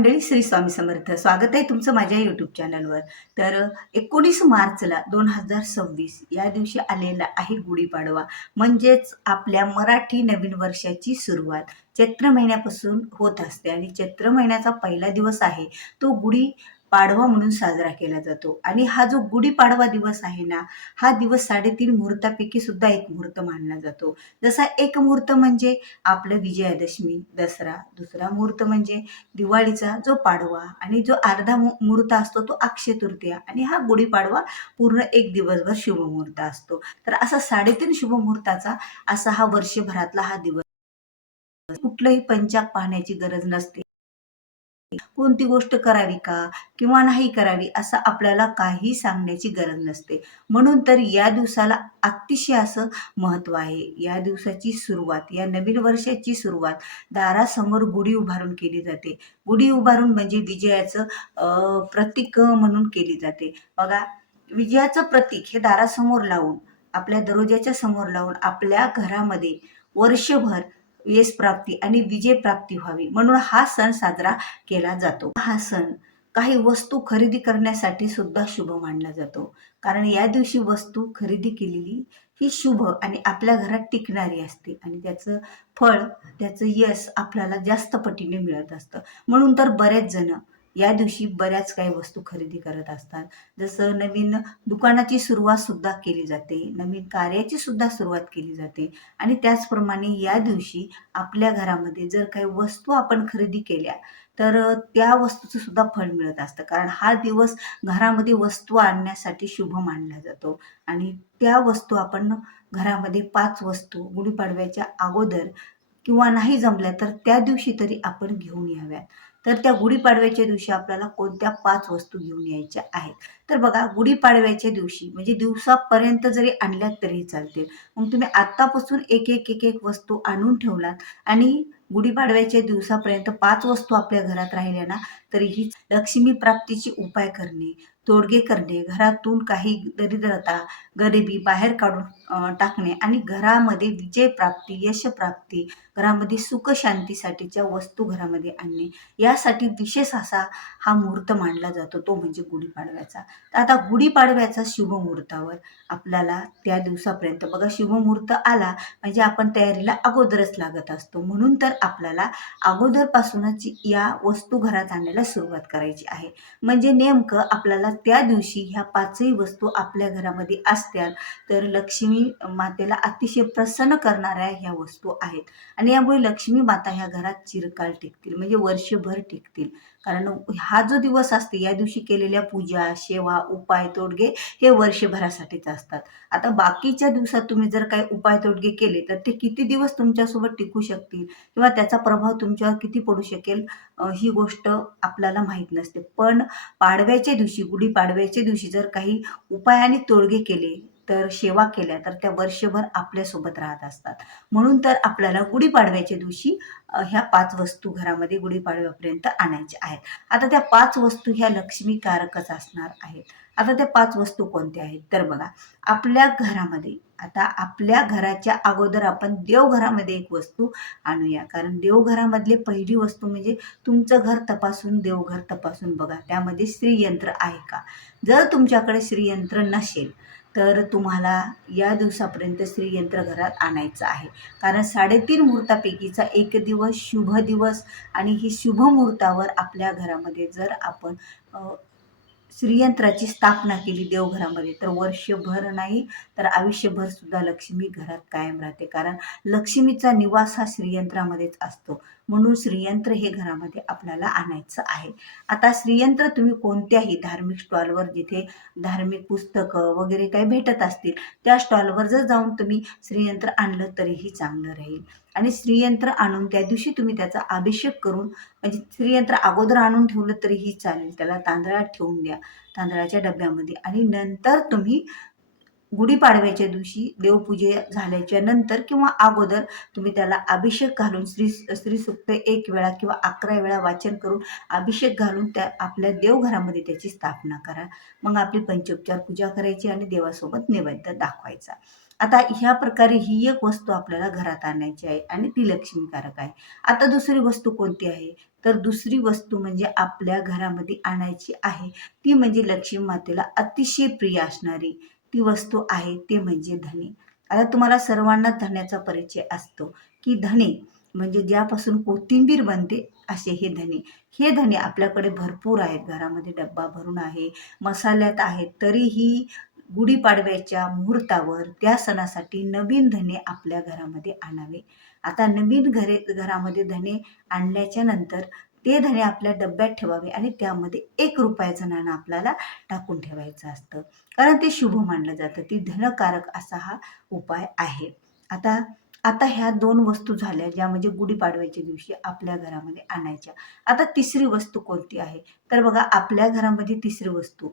मंडळी, श्री स्वामी समर्थ. स्वागत आहे तुमचं माझ्या यूट्यूब चॅनलवर. तर 19 मार्चला 2026 या दिवशी आलेला आहे गुढीपाडवा. म्हणजेच आपल्या मराठी नवीन वर्षाची सुरुवात चैत्र महिन्यापासून होत असते आणि चैत्र महिन्याचा पहिला दिवस आहे तो गुढी पाडवा म्हणून साजरा केला जातो. आणि हा जो गुढीपाडवा दिवस आहे ना, हा दिवस 3.5 मुहूर्तापैकी सुद्धा एक मुहूर्त मानला जातो. जसा एक मुहूर्त म्हणजे आपलं विजयादशमी दसरा, दुसरा मुहूर्त म्हणजे दिवाळीचा जो पाडवा आणि जो अर्धा मुहूर्त असतो तो अक्षय तृतीया आणि हा गुढीपाडवा पूर्ण एक दिवसभर शुभ मुहूर्त असतो. तर असा 3.5 शुभ मुहूर्ताचा असा हा वर्षभरातला हा दिवस. कुठलंही पंचांग पाहण्याची गरज नसते. कोणती गोष्ट करावी का किंवा नाही करावी असं आपल्याला काही सांगण्याची गरज नसते. म्हणून तर या दिवसाला अतिशय असं महत्त्व आहे. या दिवसाची सुरुवात, या नवीन वर्षाची सुरुवात दारासमोर गुढी उभारून केली जाते. गुढी उभारून म्हणजे विजयाचं प्रतीक म्हणून केली जाते. बघा, विजयाचं प्रतीक हे दारासमोर लावून, आपल्या दरवाजाच्या समोर लावून आपल्या घरामध्ये वर्षभर यश प्राप्ती आणि विजय प्राप्ती व्हावी म्हणून हा सण साजरा केला जातो. हा सण काही वस्तू खरेदी करण्यासाठी सुद्धा शुभ मानला जातो. कारण या दिवशी वस्तू खरेदी केलेली ही शुभ आणि आपल्या घरात टिकणारी असते आणि त्याचं फळ, त्याचं यश आपल्याला जास्त पटीने मिळत असतं. म्हणून तर बरेच जण या दिवशी बऱ्याच काही वस्तू खरेदी करत असतात. जसं नवीन दुकानाची सुरुवात सुद्धा केली जाते, नवीन कार्याची सुद्धा सुरुवात केली जाते आणि त्याचप्रमाणे या दिवशी आपल्या घरामध्ये जर काही वस्तू आपण खरेदी केल्या तर त्या वस्तूचं सुद्धा फळ मिळत असतं. कारण हा दिवस घरामध्ये वस्तू आणण्यासाठी शुभ मानला जातो आणि त्या वस्तू आपण घरामध्ये 5 वस्तू गुढीपाडव्याच्या अगोदर किंवा नाही जमल्या तर त्या दिवशी तरी आपण घेऊन याव्यात. तर त्या गुढीपाडव्याच्या दिवशी आपल्याला कोणत्या 5 वस्तू घेऊन यायच्या आहेत. तर बघा, गुढीपाडव्याच्या दिवशी म्हणजे दिवसापर्यंत जरी आणल्यात तरीही चालतील. मग तुम्ही आत्तापासून एक वस्तू आणून ठेवलात आणि गुढीपाडव्याच्या दिवसापर्यंत 5 वस्तू आपल्या घरात राहिल्या ना, तरीही लक्ष्मी प्राप्तीचे उपाय करणे, तोडगे करणे, घरातून काही दरिद्रता, गरिबी बाहेर काढून टाकणे आणि घरामध्ये विजय प्राप्ती, यश प्राप्ती, घरामध्ये सुख शांतीसाठीच्या वस्तू घरामध्ये आणणे, यासाठी विशेष असा हा मुहूर्त मानला जातो, तो म्हणजे गुढीपाडव्याचा. तर आता गुढीपाडव्याचा शुभ मुहूर्तावर आपल्याला त्या दिवसापर्यंत बघा, शुभ मुहूर्त आला म्हणजे आपण तयारीला अगोदरच लागत असतो. म्हणून तर आपल्याला अगोदरपासूनच या वस्तू घरात आणायला सुरुवात करायची आहे. म्हणजे नेमकं आपल्याला त्या दिवशी ह्या 5ही वस्तू आपल्या घरामध्ये असत्याल तर लक्ष्मी मातेला अतिशय प्रसन्न करणाऱ्या ह्या वस्तू आहेत आणि यामुळे लक्ष्मी माता ह्या घरात चिरकाल टिकतील, म्हणजे वर्षभर टिकतील. कारण हा जो दिवस असते या दिवशी केलेल्या पूजा, सेवा, उपाय, तोडगे हे वर्षभरासाठीच असतात. आता बाकीच्या दिवसात तुम्ही जर काही उपाय तोडगे केले तर ते किती दिवस तुमच्यासोबत टिकू शकतील किंवा त्याचा प्रभाव तुमच्यावर किती पडू शकेल ही गोष्ट आपल्याला माहीत नसते. पण पाडव्याच्या दिवशी, गुढीपाडव्याच्या दिवशी जर काही उपाय आणि तोडगे केले तर, सेवा केल्या तर त्या वर्षभर आपल्यासोबत राहत असतात. म्हणून तर आपल्याला गुढीपाडव्याच्या दिवशी ह्या 5 वस्तू घरामध्ये गुढीपाडव्यापर्यंत आणायच्या आहेत. आता त्या 5 वस्तू ह्या लक्ष्मीकारकच असणार आहेत. आता त्या 5 वस्तू कोणत्या आहेत तर बघा, आपल्या घरामध्ये, आता आपल्या घराच्या अगोदर आपण देवघरामध्ये एक वस्तू आणूया. कारण देवघरामधली पहिली वस्तू म्हणजे तुमचं घर तपासून, देवघर तपासून बघा त्यामध्ये श्रीयंत्र आहे का. जर तुमच्याकडे श्रीयंत्र नसेल तर तुम्हाला या दिवसापर्यंत श्रीयंत्र घरात आणायचं आहे. कारण 3.5 मुहूर्तापैकीचा एक दिवस शुभ दिवस आणि ही शुभ मुहूर्तावर आपल्या घरामध्ये जर आपण श्रीयंत्राची स्थापना केली देवघरामध्ये तर वर्षभर नाही तर आयुष्यभर सुद्धा लक्ष्मी घरात कायम राहते. कारण लक्ष्मीचा निवास हा श्रीयंत्रामध्येच असतो. म्हणून श्रीयंत्र हे घरामध्ये आपल्याला आणायचं आहे. आता श्रीयंत्र तुम्ही कोणत्याही धार्मिक स्टॉलवर, जिथे धार्मिक पुस्तकं वगैरे काही भेटत असतील त्या स्टॉलवर जर जाऊन तुम्ही श्रीयंत्र आणलं तरीही चांगलं राहील. आणि श्रीयंत्र आणून त्या दिवशी तुम्ही त्याचा अभिषेक करून, म्हणजे श्रीयंत्र अगोदर आणून ठेवलं तरीही चालेल, त्याला तांदळात ठेवून द्या, तांदळाच्या डब्यामध्ये. आणि नंतर तुम्ही गुढीपाडव्याच्या दिवशी देवपूजे झाल्याच्या नंतर किंवा अगोदर तुम्ही त्याला अभिषेक घालून श्रीसूक्त 1 वेळा किंवा 11 वेळा वाचन करून अभिषेक घालून त्या आपल्या देवघरामध्ये त्याची स्थापना करा. मग आपली पंचोपचार पूजा करायची आणि देवासोबत नैवेद्य दाखवायचा. आता ह्या प्रकारे ही एक वस्तू आपल्याला घरात आणायची आहे आणि ती लक्ष्मीकारक आहे. आता दुसरी वस्तू कोणती आहे तर दुसरी वस्तू म्हणजे आपल्या घरामध्ये आणायची आहे, ती म्हणजे लक्ष्मी मातेला अतिशय प्रिय असणारी ती वस्तू आहे, ते म्हणजे धणे. आता तुम्हाला सर्वांना धण्याचा परिचय असतो, की धणे म्हणजे ज्यापासून कोथिंबीर बनते असे हे धणे. हे धणे आपल्याकडे भरपूर आहेत, घरामध्ये डब्बा भरून आहे, मसाल्यात आहेत. तरीही गुढीपाडव्याच्या मुहूर्तावर त्या सणासाठी नवीन धणे आपल्या घरामध्ये आणावे. आता नवीन घरामध्ये धणे आणल्याच्या नंतर ते धणे आपल्या डब्यात ठेवावे आणि त्यामध्ये ₹1 नाणं आपल्याला टाकून ठेवायचं असतं. कारण ते शुभ मानलं जातं. ती धनकारक असा हा उपाय आहे. आता आता ह्या 2 वस्तू झाल्या, ज्या म्हणजे गुढीपाडव्याच्या दिवशी आपल्या घरामध्ये आणायच्या. आता तिसरी वस्तू कोणती आहे? तर बघा, आपल्या घरामध्ये तिसरी वस्तू,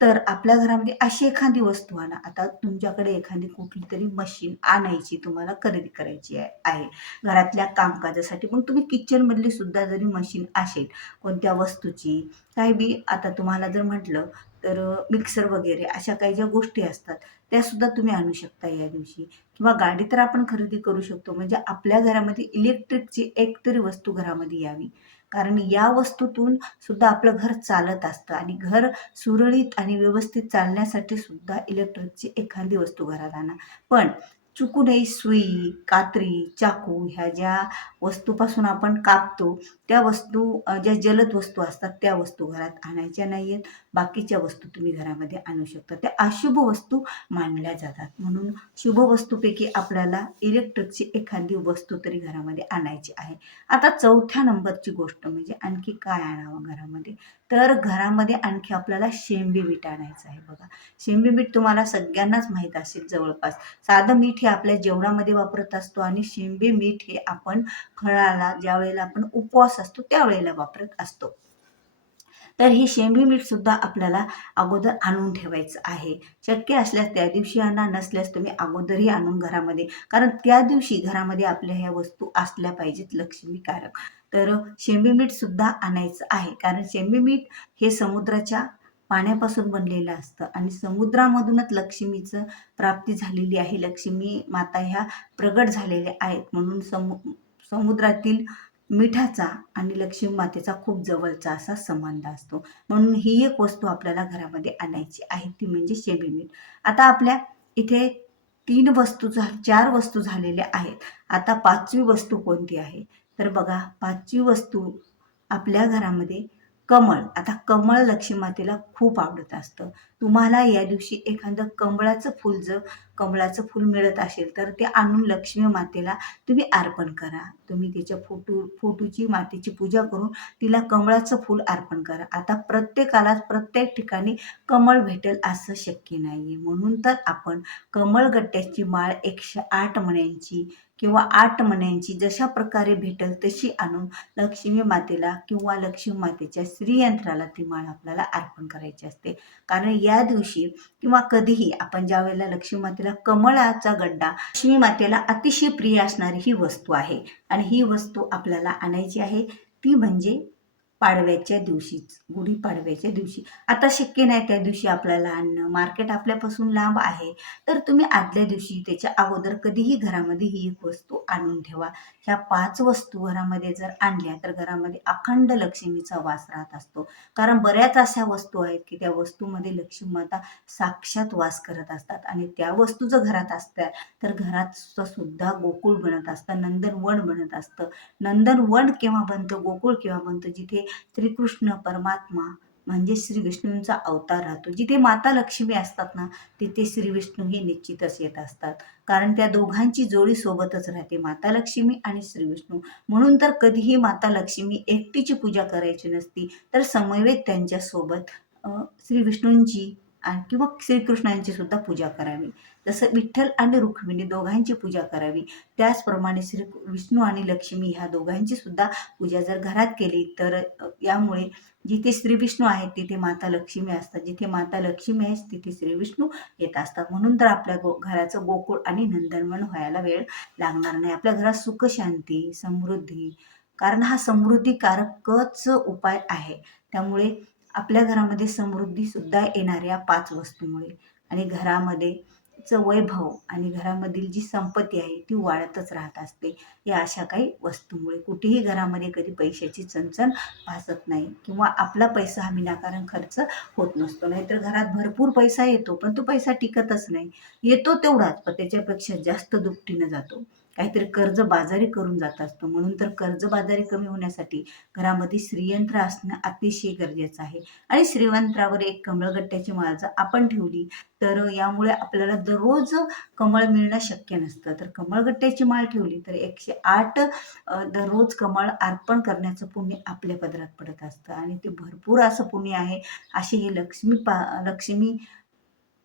तर आपल्या घरामध्ये अशी एखादी वस्तू आणा. आता तुमच्याकडे एखादी कुठलीतरी मशीन आणायची, तुम्हाला खरेदी करायची आहे घरातल्या कामकाजासाठी. मग तुम्ही किचनमधली सुद्धा जरी मशीन असेल कोणत्या वस्तूची, काही बी, आता तुम्हाला जर म्हटलं तर मिक्सर वगैरे अशा काही ज्या गोष्टी असतात, त्यासुद्धा तुम्ही आणू शकता या दिवशी. किंवा गाडी तर आपण खरेदी करू शकतो. म्हणजे आपल्या घरामध्ये इलेक्ट्रिकची एक तरी वस्तू घरामध्ये यावी. कारण या वस्तूतून सुद्धा आपलं घर चालत असतं आणि घर सुरळीत आणि व्यवस्थित चालण्यासाठी सुद्धा इलेक्ट्रिकची एखादी वस्तू घरात आणा. पण चुकूनही सुई, कात्री, चाकू ह्या ज्या वस्तूपासून आपण कापतो, त्या वस्तू, ज्या जलद वस्तू असतात त्या वस्तू घरात आणायच्या नाहीयेत. बाकीच्या वस्तू तुम्ही घरामध्ये आणू शकता. त्या अशुभ वस्तू मानल्या जातात. म्हणून शुभ वस्तूपैकी आपल्याला इलेक्ट्रिकची एखादी वस्तू तरी घरामध्ये आणायची आहे. आता चौथ्या नंबरची गोष्ट म्हणजे आणखी काय आणावं घरामध्ये? तर घरामध्ये आणखी आपल्याला शेंबी मीठ आणायचं आहे बघा. शेंबी मीठ तुम्हाला सगळ्यांनाच माहीत असेल जवळपास. साधं मीठ हे आपल्या जेवणामध्ये वापरत असतो आणि शेंबी मीठ हे आपण फळाला, ज्यावेळेला आपण उपवास असतो त्यावेळेला वापरत असतो. तर हे शेंबी मीठ सुद्धा आपल्याला अगोदर आणून ठेवायचं आहे. शक्य असल्यास त्या दिवशी आणा, नसल्यास तुम्ही अगोदरही आणून घरामध्ये, कारण त्या दिवशी घरामध्ये आपल्या ह्या वस्तू असल्या पाहिजेत लक्ष्मीकारक. तर शेंबी मीठ सुद्धा आणायचं आहे. कारण शेंबी मीठ हे समुद्राच्या पाण्यापासून बनलेलं असतं आणि समुद्रामधूनच लक्ष्मीचं प्राप्ती झालेली आहे. लक्ष्मी माता ह्या प्रगट झालेल्या आहेत. म्हणून समुद्रातील मिठाचा आणि लक्ष्मी मातेचा खूप जवळचा असा संबंध असतो. म्हणून ही एक वस्तू आपल्याला घरामध्ये आणायची आहे, ती म्हणजे शेंबी मीठ. आता आपल्या इथे 4 वस्तू झालेल्या आहेत. आता 5वी वस्तू कोणती आहे? तर बघा, 5वी वस्तू आपल्या घरामध्ये कमळ. आता कमळ लक्ष्मी मातेला खूप आवडत असतं. तुम्हाला या दिवशी एखादं कमळाचं फूल मिळत असेल तर ते आणून लक्ष्मी मातेला तुम्ही अर्पण करा. तुम्ही त्याच्या फोटोची मातेची पूजा करून तिला कमळाचं फूल अर्पण करा. आता प्रत्येकाला प्रत्येक ठिकाणी कमळ भेटेल असं शक्य नाहीये. म्हणून तर आपण कमळगट्ट्याची माळ 108 मण्यांची किंवा 8 मण्यांची जशा प्रकारे भेटेल तशी आणून लक्ष्मी मातेला किंवा लक्ष्मी मातेच्या श्रीयंत्राला ती माळ आपल्याला अर्पण करायची असते. कारण या दिवशी किंवा कधीही आपण ज्या वेळेला लक्ष्मी मातेला कमळाचा गड्डा, लक्ष्मी मातेला अतिशय प्रिय असणारी ही वस्तू आहे आणि ही वस्तू आपल्याला आणायची आहे, ती म्हणजे पाडव्याच्या दिवशीच, गुढीपाडव्याच्या दिवशी. आता शक्य नाही त्या दिवशी आपल्याला आणणं, मार्केट आपल्यापासून लांब आहे, तर तुम्ही आदल्या दिवशी त्याच्या अगोदर कधीही घरामध्ये ही एक वस्तू आणून ठेवा. ह्या 5 वस्तू घरामध्ये जर आणल्या तर घरामध्ये अखंड लक्ष्मीचा वास राहत असतो. कारण बऱ्याच अशा वस्तू आहेत की त्या वस्तूमध्ये लक्ष्मी माता साक्षात वास करत असतात आणि त्या वस्तू जर घरात असतात तर घरात सुद्धा गोकुळ बनत असतं, नंदनवन बनत असतं. नंदनवन केव्हा बनतं, गोकुळ केव्हा बनतं? जिथे श्रीकृष्ण परमात्मा म्हणजे श्री विष्णूंचा अवतार राहतो. जिथे माता लक्ष्मी असतात ना, तिथे श्री विष्णू हे निश्चितच येत असतात. कारण त्या दोघांची जोडी सोबतच राहते, माता लक्ष्मी आणि श्री विष्णू. म्हणून तर कधीही माता लक्ष्मी एकटीची पूजा करायची नसती, तर समवेत त्यांच्यासोबत श्री विष्णूंची किंवा श्रीकृष्णांची सुद्धा पूजा करावी. जसं विठ्ठल आणि रुक्मिणी दोघांची पूजा करावी, त्याचप्रमाणे श्री विष्णू आणि लक्ष्मी ह्या दोघांची सुद्धा पूजा जर घरात केली तर यामुळे जिथे श्री विष्णू आहेत तिथे माता लक्ष्मी असतात, जिथे माता लक्ष्मी आहे तिथे श्री विष्णू येत असतात. म्हणून तर आपल्या घराचं गोकुळ आणि नंदनवन व्हायला वेळ लागणार नाही. आपल्या घरात सुख, शांती, समृद्धी, कारण हा समृद्धीकारकच उपाय आहे. त्यामुळे आपल्या घरामध्ये समृद्धी सुद्धा येणाऱ्या 5 वस्तूमुळे आणि घरामध्ये वैभव आणि घरामधील जी संपत्ती आहे ती वाढतच राहत असते या अशा काही वस्तूमुळे. कुठेही घरामध्ये कधी पैशाची चणचण भासत नाही किंवा आपला पैसा हा विनाकारण खर्च होत नसतो. नाहीतर घरात भरपूर पैसा येतो पण तो पैसा टिकतच नाही. येतो तेवढाच पण त्याच्यापेक्षा जास्त दुपटीनं जातो. काहीतरी कर्जबाजारी करून जात असतो. म्हणून तर कर्जबाजारी कमी होण्यासाठी घरामध्ये श्रीयंत्र असणं अतिशय गरजेचं आहे. आणि श्रीयंत्रावर एक कमळगट्ट्याची माळ जर आपण ठेवली तर यामुळे आपल्याला दररोज कमळ मिळणं शक्य नसतं. तर कमळगट्ट्याची माळ ठेवली तर 108 दररोज कमळ अर्पण करण्याचं पुण्य आपल्या पदरात पडत असतं आणि ते भरपूर असं पुण्य आहे. असे हे लक्ष्मी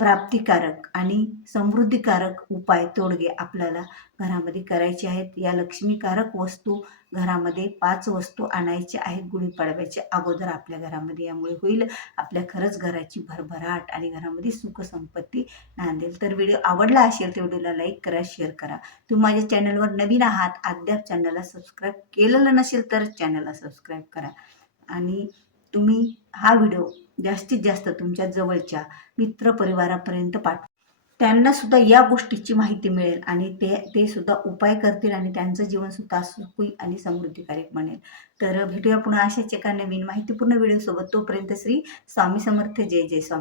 प्राप्तिकारक आणि समृद्धिकारक उपाय तोडगे आपल्याला घरामध्ये करायचे आहेत. या लक्ष्मीकारक वस्तू घरामध्ये 5 वस्तू आणायच्या आहेत गुढीपाडव्याच्या अगोदर आपल्या घरामध्ये. यामुळे होईल आपल्या खरंच घराची भरभराट आणि घरामध्ये सुख संपत्ती नांदेल. तर व्हिडिओ आवडला असेल तर व्हिडिओला लाईक करा, शेअर करा. तुम्ही माझ्या चॅनलवर नवीन आहात, अद्याप चॅनलला सबस्क्राईब केलेलं नसेल तर चॅनलला सबस्क्राईब करा. आणि तुम्ही हा व्हिडिओ जास्तीत जास्त तुमच्या जवळच्या मित्रपरिवारापर्यंत पाठवा. त्यांना सुद्धा या गोष्टीची माहिती मिळेल आणि ते सुद्धा उपाय करतील आणि त्यांचं जीवन सुद्धा सुखी आणि समृद्धीकारक बनेल. तर भेटूया पुन्हा अशाच एका नवीन माहितीपूर्ण व्हिडिओसोबत. तोपर्यंत श्री स्वामी समर्थ. जय जय स्वामी.